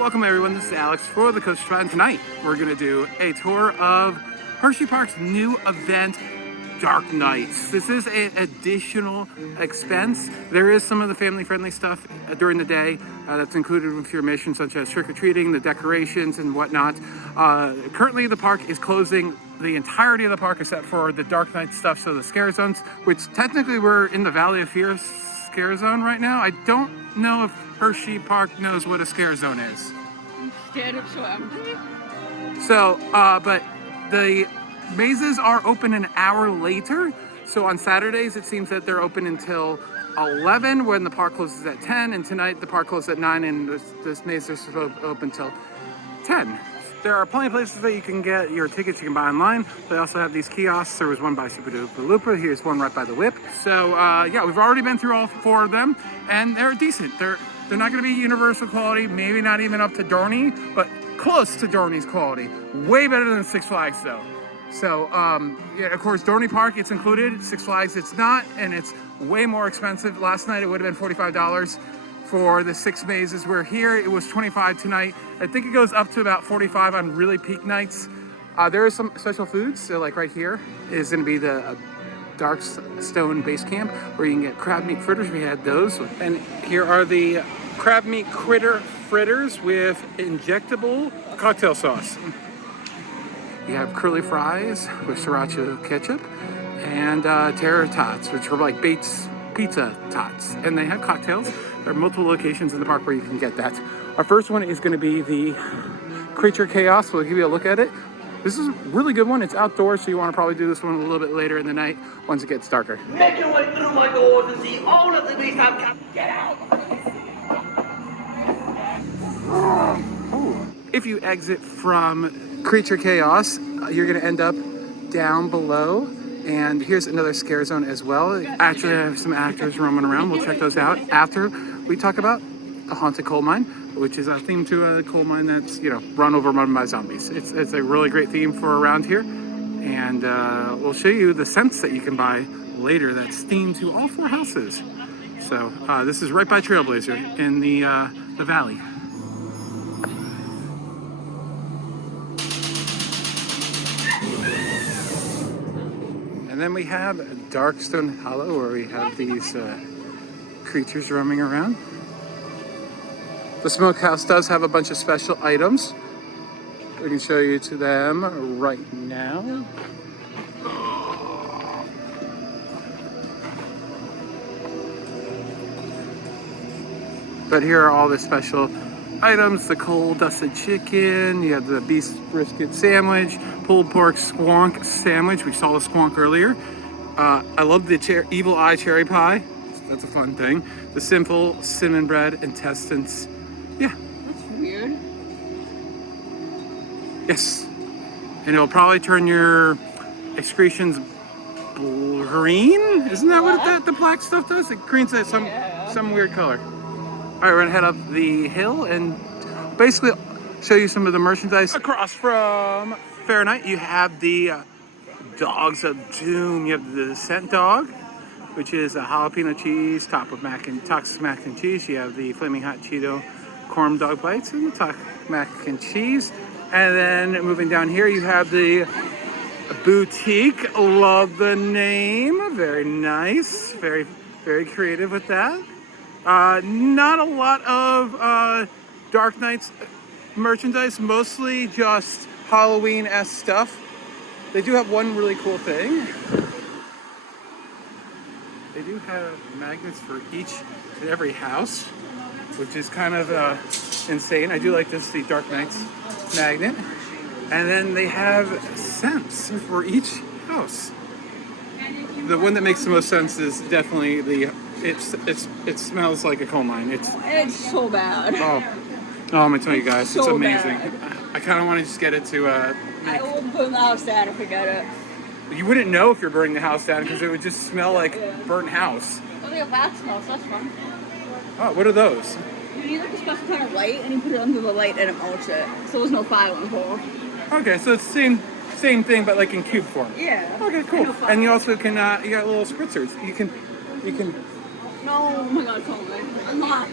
Welcome everyone, this is Alex for the Coaster Spot, and tonight we're going to do a tour of Hersheypark's new event, Dark Nights. This is an additional expense. There is some of the family-friendly stuff during the day that's included with your mission, such as trick-or-treating, the decorations, and whatnot. Currently, the park is closing the entirety of the park except for the Dark Night stuff, so the scare zones, which technically we're in the Valley of Fear scare zone right now. I don't know if Hersheypark knows what a scare zone is. Instead of so empty. So, but the mazes are open an hour later. So on Saturdays, it seems that they're open until 11 when the park closes at 10. And tonight the park closes at 9 and this maze is open until 10. There are plenty of places that you can get your tickets you can buy online. They also have these kiosks. There was one by Super Duper Looper. Here's one right by the Whip. So yeah, we've already been through all 4 of them and they're decent. They're not going to be Universal quality, maybe not even up to Dorney, but close to Dorney's quality. Way better than Six Flags though. So yeah, of course, Dorney Park, it's included. Six Flags, it's not, and it's way more expensive. Last night, it would have been $45 for the 6 mazes. We're here, it was $25 tonight. I think it goes up to about $45 on really peak nights. There are some special foods, so like right here is gonna be the Dark Stone Base Camp, where you can get crab meat fritters. We had those. And here are the crab meat critter fritters with injectable cocktail sauce. You have curly fries with sriracha ketchup and terror tots, which are like Bates pizza tots. And they have cocktails. There are multiple locations in the park where you can get that. Our first one is going to be the Creature Chaos. We'll give you a look at it. This is a really good one. It's outdoors, so you want to probably do this one a little bit later in the night once it gets darker. Make your way through my doors and see all of the beasts I've got. Get out! If you exit from Creature Chaos, you're going to end up down below. And here's another scare zone as well. Actually, I have some actors roaming around. We'll check those out after we talk about the Haunted Coal Mine, which is a theme to a coal mine that's, you know, run by zombies. It's a really great theme for around here. And we'll show you the scents that you can buy later that's themed to all 4 houses. So this is right by Trailblazer in the valley. And then we have Darkstone Hollow, where we have these creatures roaming around. The smokehouse does have a bunch of special items. We can show you to them right now. But here are all the special items: the coal dusted chicken, you have the beef brisket sandwich, pulled pork squonk sandwich. We saw the squonk earlier. I love the evil eye cherry pie. That's a fun thing. The simple cinnamon bread intestines. Yeah. That's weird. Yes. And it'll probably turn your excretions green. Isn't that what the black stuff does? It creates some weird color. All right, we're gonna head up the hill and basically show you some of the merchandise. Across from Fair Night, you have the Dogs of Doom. You have the Scent Dog, which is a jalapeno cheese topped with Texas mac and cheese. You have the Flaming Hot Cheeto Corn Dog Bites and the Texas mac and cheese. And then moving down here, you have the Boutique. Love the name. Very nice. Very, very creative with that. Not a lot of Dark Nights merchandise, mostly just Halloween-esque stuff. They do have one really cool thing. They do have magnets for each and every house, which is kind of insane. I do like this, the Dark Nights magnet. And then they have scents for each house. The one that makes the most sense is definitely the it smells like a coal mine. It's so bad. Oh, I'm gonna tell you guys, it's so amazing. bad. I kind of want to just get it to. I will burn the house down if I get it. You wouldn't know if you're burning the house down because it would just smell like burnt house. Oh, they have that smell, so that's fun. Oh, what are those? You need like a special kind of light, and you put it under the light, and it melts it. So there's no fire involved. Okay, so it's the same thing, but like in cube form. Yeah. Okay, cool. No And you also can you got little spritzers. You can. No, oh my God, Coleman. I'm not.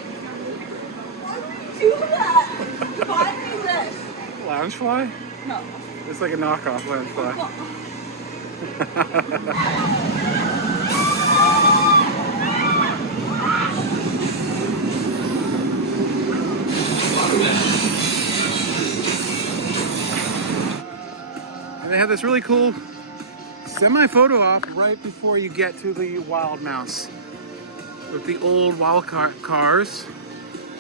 Do that. Loungefly? No. It's like a knockoff Loungefly. Well, And they have this really cool semi-photo op right before you get to the Wild Mouse with the old Wildcard Cars,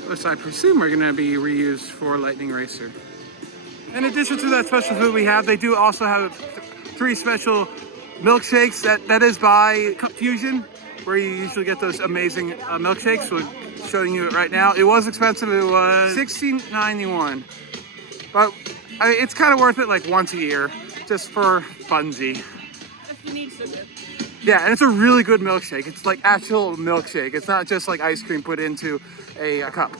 which I presume are going to be reused for Lightning Racer. In addition to that special food we have, they do also have 3 special milkshakes. That is by Cup Fusion, where you usually get those amazing milkshakes. We're showing you it right now. It was expensive. It was $16.91, but I mean, it's kind of worth it like once a year, just for funsies. if you need sugar. Yeah, and it's a really good milkshake. It's like actual milkshake. It's not just like ice cream put into a cup.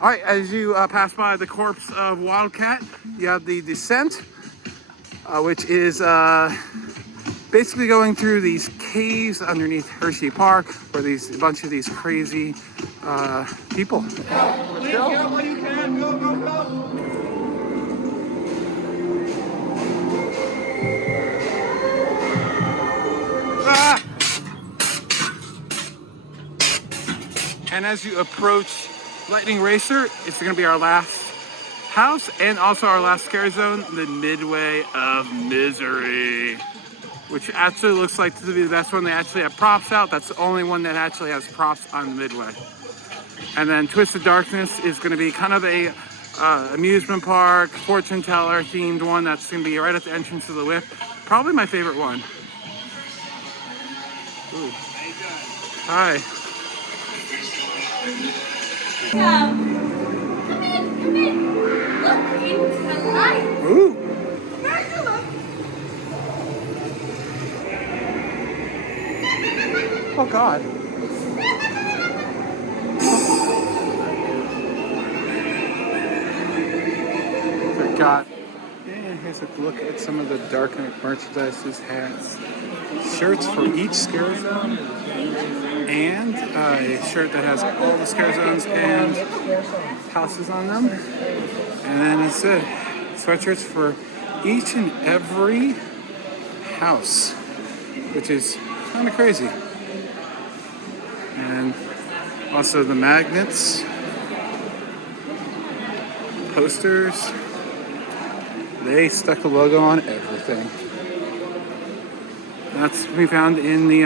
All right, as you pass by the corpse of Wildcat, you have the descent, which is basically going through these caves underneath Hersheypark, where a bunch of these crazy people. Let's go. Ah! And as you approach Lightning Racer, it's going to be our last house and also our last scare zone, the Midway of Misery, which actually looks like to be the best one. They actually have props out. That's the only one that actually has props on the Midway. And then Twisted Darkness is going to be kind of a amusement park, fortune teller themed one that's going to be right at the entrance of the lift. Probably my favorite one. Ooh. Hi. Come in. Look into the light. Ooh. Where'd you look? Oh God. Forgot. And here's a look at some of the Dark Knight merchandise. This has shirts for each scare zone, and a shirt that has all the scare zones and houses on them. And then it said sweatshirts for each and every house, which is kind of crazy. And also the magnets, posters. They stuck a logo on everything. That's what we found in the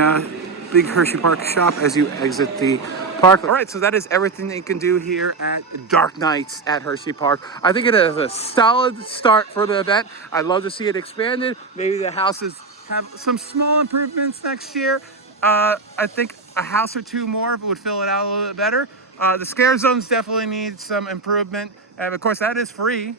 big Hersheypark shop as you exit the park. All right, so that is everything that you can do here at Dark Nights at Hersheypark. I think it is a solid start for the event. I'd love to see it expanded. Maybe the houses have some small improvements next year. I think a house or two more would fill it out a little bit better. The scare zones definitely need some improvement. And of course, that is free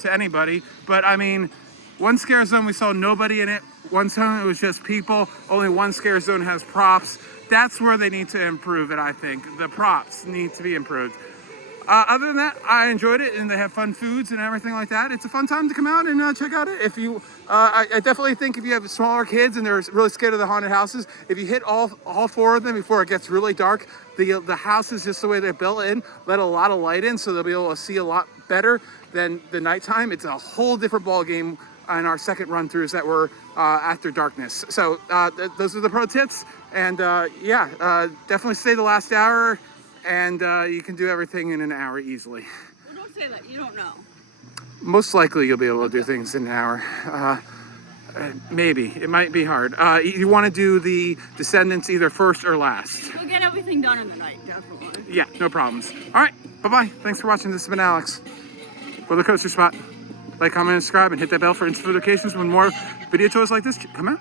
to anybody. But I mean, one scare zone we saw nobody in it. One zone it was just people. Only one scare zone has props. That's where they need to improve it, I think. The props need to be improved. Other than that, I enjoyed it, and they have fun foods and everything like that. It's a fun time to come out and check out it. If you, I definitely think if you have smaller kids and they're really scared of the haunted houses, if you hit all 4 of them before it gets really dark, the houses, just the way they're built in, let a lot of light in, so they'll be able to see a lot better than the nighttime. It's a whole different ball game on our second run throughs that were after darkness. So those are the pro tips, and definitely stay the last hour, and you can do everything in an hour easily. Well, don't say that. You don't know. Most likely you'll be able to do things in an hour. Maybe. It might be hard. You want to do the Descendants either first or last. We'll get everything done in the night, definitely. Yeah, no problems. All right, bye-bye. Thanks for watching. This has been Alex for the Coaster Spot. Like, comment, and subscribe, and hit that bell for instant notifications when more video tours like this come out.